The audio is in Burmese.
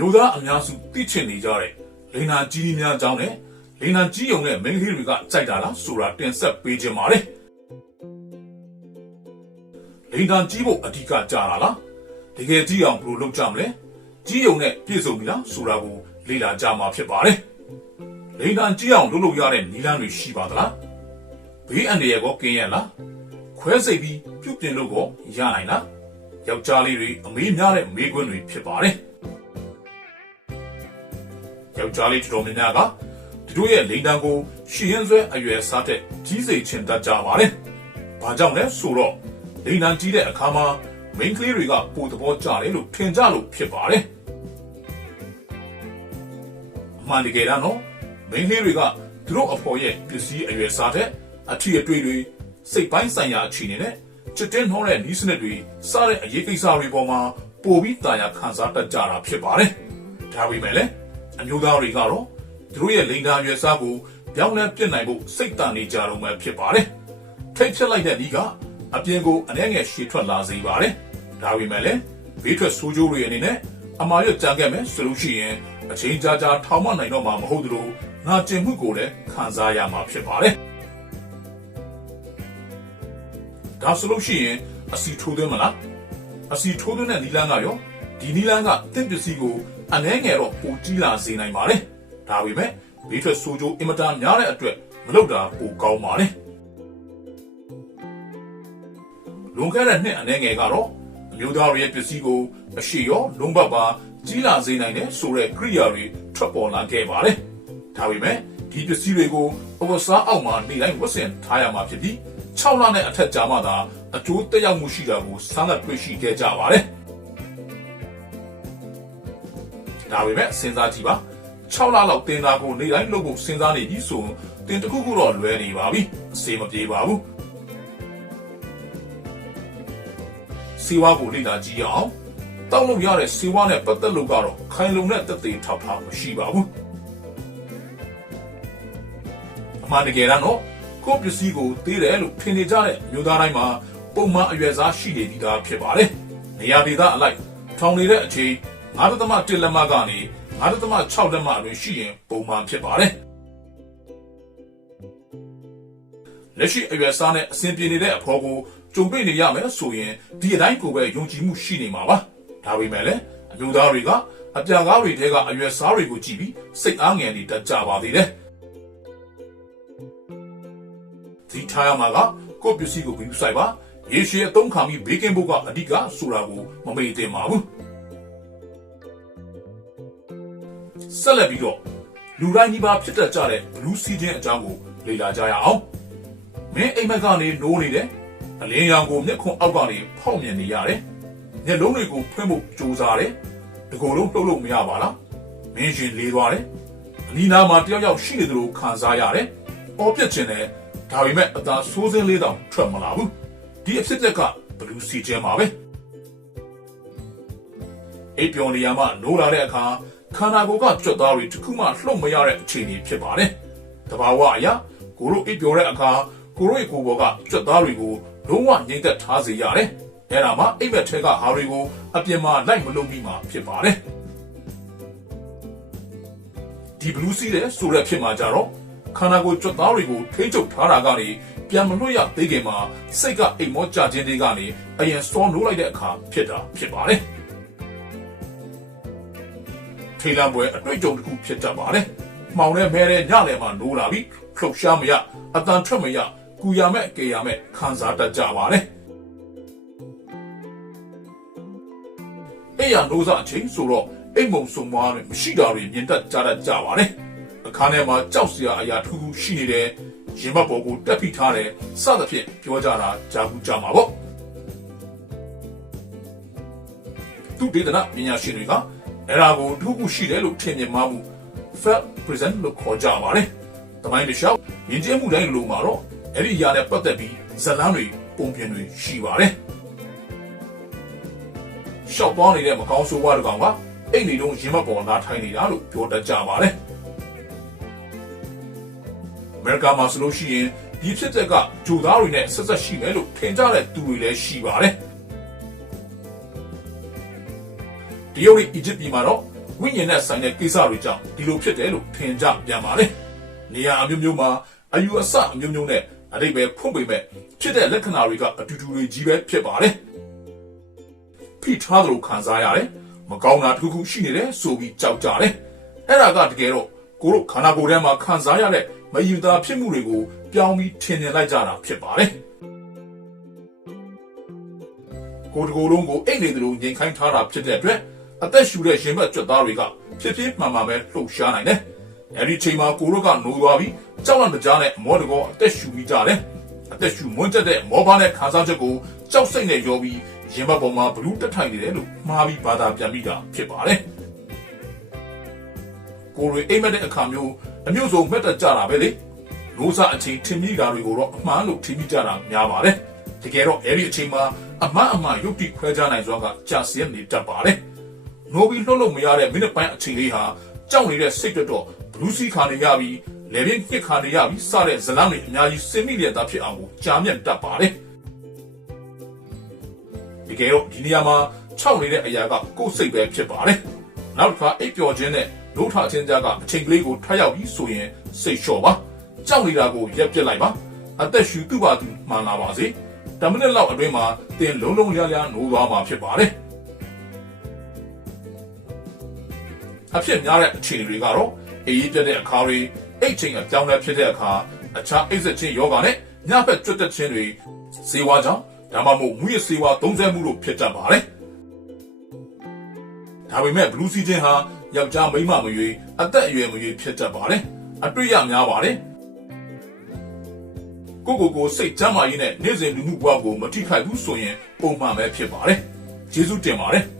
မျိုးသားအများစုသိချင်နေကြတဲ့လိန်နာကြီးကြီးများအကြောင်းနဲ့လိန်နာကြီးုံနဲ့မိန်းကလေးတွေကကြိုက်တာလားဆိုတာတင်ဆက်ပေးခြင်းပါတယ်လိန်နာကြီးဖို့အဓိကကြတာလားတကယ်ကြီးအောင်ဘယ်လိုလုပ်ကြမလဲကြီးုံနဲ့ပြည့်စုံပြီလားဆိုတာကိုလေ့လာကြမှာဖြစ်ပါတယ်လိန်နာကြီးအောင်လုပ်လို့ရတဲ့နည်းလမ်းတွေရှိပါသလားဘေးအန္တရာယ်ကိုကင်းရလားခွဲစိတ်ပြီးပြုတ်ပြင်လို့ကိုရနိုင်လားယောက်ျားလေးတွေအမေးများတဲ့မိကွန်းတွေဖြစ်ပါတယ် ယောက်ျားလေးတော်တော်များများကသူတို့ရဲ့လိန်တန်းကိုရှည်ရင်ဆွဲအရွယ်စားတဲ့ကြီးစိတ်ချင်တတ်ကြပါတယ်။ဘာကြောင့်လဲဆိုတော့လိန်တန်းကြီးတဲ့အခါမှာမိန်းကလေးတွေကပိုသဘောကျတယ်လို့ထင်ကြလို့ဖြစ်ပါတယ်။အမှန်တကယ်တော့မိန်းကလေးတွေကသူတို့အဖော်ရဲ့ပစ္စည်းအရွယ်စားတဲ့အထီးအတွေ့တွေစိတ်ပိုင်းဆိုင်ရာအခြေအနေနဲ့ချစ်တင်းနှောတဲ့ဤစနစ်တွေစတဲ့အရေးကိစ္စတွေပေါ်မှာပိုပြီးတာယာခံစားတတ်ကြတာဖြစ်ပါတယ်။ဒါပေမဲ့လည်း အမျိုးသားတွေကတော့သူတို့ရဲ့လိန်ဓာရွယ်စားကိုပြောင်းလဲပြစ်နိုင်ဖို့စိတ်တန်နေကြတော့မှဖြစ်ပါတယ်။ထိတ်ချက်လိုက်တဲ့ဒီကအပြင်ကိုအနှဲငယ်ရှည်ထွက်လာစေပါတယ်။ဒါပေမဲ့လည်းဘေးထွက်ဆိုးကျိုးတွေအနေနဲ့အမာရွတ်ကြံခဲ့မယ်ဆိုလို့ရှိရင်အချိန်ကြာကြာထောင်မနိုင်တော့မှာမဟုတ်သလိုငါကျင်မှုကိုလည်းခံစားရမှာဖြစ်ပါတယ်။ဒါဆိုလို့ရှိရင်အစီထိုးသွင်းမလားအစီထိုးသွင်းတဲ့နီလန်းကရောဒီနီလန်းကတင့်ပစ္စည်းကို အနှဲငယ်တော့ပိုကြီးလာစေနိုင်ပါတယ်ဒါပေမဲ့ဘေးထွက်ဆိုးကျိုးအင်မတန်များတဲ့အတွက်မလုပ်တာပိုကောင်းပါတယ်လွန်ခဲ့တဲ့နှစ်အနှဲငယ်ကတော့အမျိုးသားတွေရဲ့ပစ္စည်းကိုအရှိရောလုံးပတ်ပါကြီးလာစေနိုင်တယ်ဆိုတဲ့ကိရိယာတွေထွက်ပေါ်လာခဲ့ပါတယ်ဒါပေမဲ့ဒီပစ္စည်းတွေကိုအဝတ်စားအောက်မှာနေတိုင်းဝတ်ဆင်ထားရမှာဖြစ်ပြီး6လနဲ့အထက်ကြာမှသာအကျိုးသက်ရောက်မှုရှိတာကိုစမ်းသပ်တွေ့ရှိခဲ့ကြပါတယ် ဒါပေမဲ့စဉ်းစားကြည့်ပါ6လလောက်တင်တာကိုနေတိုင်းလုပ်ဖို့စဉ်းစားနေပြီဆိုရင်တင်တစ်ခုခုတော့လွဲနေပါပြီအစေမပြေပါဘူးစီဝါကိုလေ့လာကြည့်ရအောင်တောက်လို့ရတဲ့စီဝါနဲ့ပတ်သက်လို့ကတော့ခိုင်လုံတဲ့သက်သေထောက်ထားမရှိပါဘူးအမှန်တကယ်တော့ကိုယ့်ပစ္စည်းကိုသေးတယ်လို့ထင်နေကြတဲ့မျိုးသားတိုင်းမှာပုံမှန်အရွယ်စားရှိနေပြီးသားဖြစ်ပါတယ်နေရာဒေသအလိုက်ထောင်နေတဲ့အချိန် 9.1လက်မကနေ9.6လက်မအတွင်းရှိရင်ပုံမှန်ဖြစ်ပါတယ်လက်ရှိအရွယ်စားနဲ့အဆင်ပြေနေတဲ့အဖော်ကိုကြုံတွေ့နေရမယ်ဆိုရင်ဒီအတိုင်းကိုပဲယုံကြည်မှုရှိနေမှာပါဒါပေမဲ့လည်းအမျိုးသားတွေကအပြာကားတွေတဲကအရွယ်စားတွေကိုကြည့်ပြီးစိတ်အားငယ်နေတတ်ကြပါသေးတယ်ဒီထားရမှာကကိုယ့်ပစ္စည်းကိုပြီးဆိုင်ပါရေရှည်အသုံးခံပြီးဘေးကင်းဖို့ကအဓိကဆိုတာကိုမမေ့သင့်ပါဘူး ဆက်လက်ပြီးတော့လူတိုင်းကြီးပါဖြစ်တတ်ကြတဲ့ဘလူးစီးခြင်းအကြောင်းကိုလေ့လာကြရအောင်မင်းအိမ်မက်ကနေနိုးနေတယ်အလင်းရောင်ကိုမျက်ခွန်အောက်ကနေဖောက်မြင်နေရတယ်မျက်လုံးတွေကိုဖွင့်ဖို့ကြိုးစားတယ်တကိုယ်လုံးလှုပ်လို့မရပါလားမင်းရှင်လေးသွားတယ်အနီးနားမှာတယောက်ယောက်ရှိနေသလိုခံစားရတယ်အော်ပြက်ခြင်းနဲ့ဒါပေမဲ့အသာဆိုးစင်းလေးတောင်ထွက်မလာဘူးဒီအဖြစ်အပျက်ကဘလူးစီးခြင်းပါပဲအိပ်ပျော်နေရမှနိုးလာတဲ့အခါ ခန္ဓာကိုယ်ကကြွက်သားတွေတစ်ခုမှလှုပ်မရတဲ့အခြေအနေဖြစ်ပါတယ်။တဘာဝအရာကိုတို့အိပ်ပျော်တဲ့အခါကိုတို့ရဲ့ကိုယ်ပေါ်ကကြွက်သားတွေကိုလုံးဝငြိမ့်သက်ထားစေရတယ်။အဲဒါမှအိပ်မက်ထဲကဟာတွေကိုအပြင်မှာလိုက်မလုံးပြီးမှဖြစ်ပါတယ်။ဒီဘလူးစီးတဲ့ဆိုတဲ့ဖြစ်မှာကြတော့ခန္ဓာကိုယ်ကြွက်သားတွေကိုထိချုပ်ထားတာကနေပြန်မလွတ်ရသေးခင်မှာစိတ်ကအိမ်မောကြခြင်းတွေကနေအရင်စောနိုးလိုက်တဲ့အခါဖြစ်တာဖြစ်ပါတယ်။ ထိလံပွဲအတွေ့အကြုံတစ်ခုဖြစ်တတ်ပါတယ်။မှောင်နဲ့မဲတဲ့ညလယ်မှာနိုးလာပြီးလှုပ်ရှားမရအတန်ထွက်မရကူရမဲ့ကေရမဲ့ခံစားတတ်ကြပါတယ်။အဲ့ရနိုးစားအချိန်ဆိုတော့အိမ်မုံစုံမွားနဲ့မရှိတာတွေမြင်တတ်ကြတတ်ကြပါတယ်။အခါထဲမှာကြောက်စရာအရာထူးထူးရှိနေတယ်။ရင်ဘတ်ပေါ်ကိုတက်ဖိထားတယ်စသဖြင့်ပြောကြတာကြားဘူးကြမှာပေါ့။သူဒေသနာပညာရှင်တွေက အဲ့ဒါကိုတစ်ခုခုရှိတယ်လို့ထင်မြင်မှမှု felt present လို့ခေါ်ကြပါတယ်။တမိုင်းတစ်လျှောက်ယဉ်ကျေးမှုတိုင်းလိုမှာတော့အဲ့ဒီအရာနဲ့ပတ်သက်ပြီးဇာတ်လမ်းတွေပုံပြင်တွေရှိပါတယ်။ရှောက်သွားနေတဲ့မကောင်းဆိုးဝါးတစ်ကောင်ကအိတ်နေလုံးရင်မပေါ်လာထိုင်နေတာလို့ပြောတတ်ကြပါတယ်။အမေရိကန်မှာဆိုလို့ရှိရင်ဒီဖြစ်တဲ့ကဂျိုသားတွေနဲ့ဆက်ဆက်ရှိမယ်လို့ထင်ကြတဲ့သူတွေလည်းရှိပါတယ်။ တရုတ်နဲ့အီဂျစ်ပြည်မှာတော့ဝိညာဉ်နဲ့ဆိုင်တဲ့ကိစ္စတွေကြောင့်ဒီလိုဖြစ်တယ်လို့ထင်ကြပြန်ပါလေနေရာအမျိုးမျိုးမှာအယူအဆအမျိုးမျိုးနဲ့အတိတ်ပဲဖွင့်ပေမဲ့ဖြစ်တဲ့လက္ခဏာတွေကအတူတူတွေကြီးပဲဖြစ်ပါတယ်ဖိထားသလိုခံစားရတယ်မကောင်းတာတစ်ခုခုရှိနေတယ်ဆိုပြီးကြောက်ကြတယ်အဲ့ဒါကတကယ်တော့ကိုတို့ခန္ဓာကိုယ်ထဲမှာခံစားရတဲ့မယူသားဖြစ်မှုတွေကိုပြောင်းပြီးထင်မြင်လိုက်ကြတာဖြစ်ပါတယ်ကိုယ်တကိုယ်လုံးကိုအိတ်နေတယ်လို့ငြိမ်ခိုင်းထားတာဖြစ်တဲ့အတွက် အသက်ရှူတဲ့ရင်ဘတ်ကြွက်သားတွေကဖြစ်ဖြစ်မှန်မှန်ပဲလှုပ်ရှားနိုင်တယ်။အဲဒီချိန်မှာကိုတို့ကနိုးသွားပြီးကြောက်လန့်တကြားနဲ့မောတကောအသက်ရှူပြီးကြတယ်။အသက်ရှူမွန်းတက်တဲ့မောပါနဲ့ခါစားချက်ကိုကြောက်စိတ်နဲ့ရောပြီးရင်ဘတ်ပေါ်မှာဘလူးတက်ထိုင်နေတယ်လို့မှားပြီးဘာသာပြန်ပြီးတာဖြစ်ပါတယ်။ကိုယ်တွေအိမ်မက်တဲ့အခါမျိုးအမျိုးစုံမှတ်တတ်ကြတာပဲလေ။လို့စားအချိန်ထင်မိတာတွေကိုတော့အမှန်လို့ထင်မိကြတာများပါတယ်။တကယ်တော့အဲ့ဒီအချိန်မှာအမှန်အမှန်ရုပ်တိခွဲခြားနိုင်စွာကကြာစင်းနေတတ်ပါတယ်။ နိုဘီလှုပ်လို့မရတဲ့မိနစ်ပိုင်းအချိန်လေးဟာကြောက်နေတဲ့စိတ်တွက်တော့ဘလူးစီခါနေရပြီးလေပြင်းညစ်ခါနေရပြီးစတဲ့ဇလန်းတွေအများကြီးစင်မိလျက်သားဖြစ်အောင်ကိုကြာမြတ်တတ်ပါတယ်။တကယ်တော့ဒီနေရာမှာခြောက်နေတဲ့အရာကကိုယ်စိတ်ပဲဖြစ်ပါတယ်။နောက်တစ်ခါအိပ်ပျော်ခြင်းနဲ့လို့ထချင်းကြားကအချိန်ကလေးကိုထရောက်ပြီးဆိုရင်စိတ်လျှော့ပါ။ကြောက်နေတာကိုရက်ပြစ်လိုက်ပါ။အသက်ရှူသူ့ပါသူမှန်လာပါစေ။တမိနစ်လောက်အတွင်းမှာသင်လုံးလုံးလျားလျားနိုးသွားမှာဖြစ်ပါတယ်။ အဖြစ်များတဲ့အခြေအနေတွေကတော့အေးပြတ်တဲ့အခါတွေအိတ်ချိန်အပြောင်းလဲဖြစ်တဲ့အခါအခြားအိတ်ဆက်ခြင်းယောဂနဲ့ညဘက်ကျွတ်တက်ခြင်းတွေစေဝါကြောင့်ဒါမှမဟုတ်မူရစေဝါသုံးဆမှုလို့ဖြစ်တတ်ပါတယ်။ဒါပေမဲ့ဘလူးစီခြင်းဟာယောက်ျားမိန်းမမရွေးအသက်အရွယ်မရွေးဖြစ်တတ်ပါတယ်။အတွေ့ရများပါတယ်။ကိုကိုကိုစိတ်ချမ်းသာရေးနဲ့နေ့စဉ်လူမှုဘဝကိုမထိခိုက်ဘူးဆိုရင်ပုံမှန်ပဲဖြစ်ပါတယ်။ကျေးဇူးတင်ပါတယ်။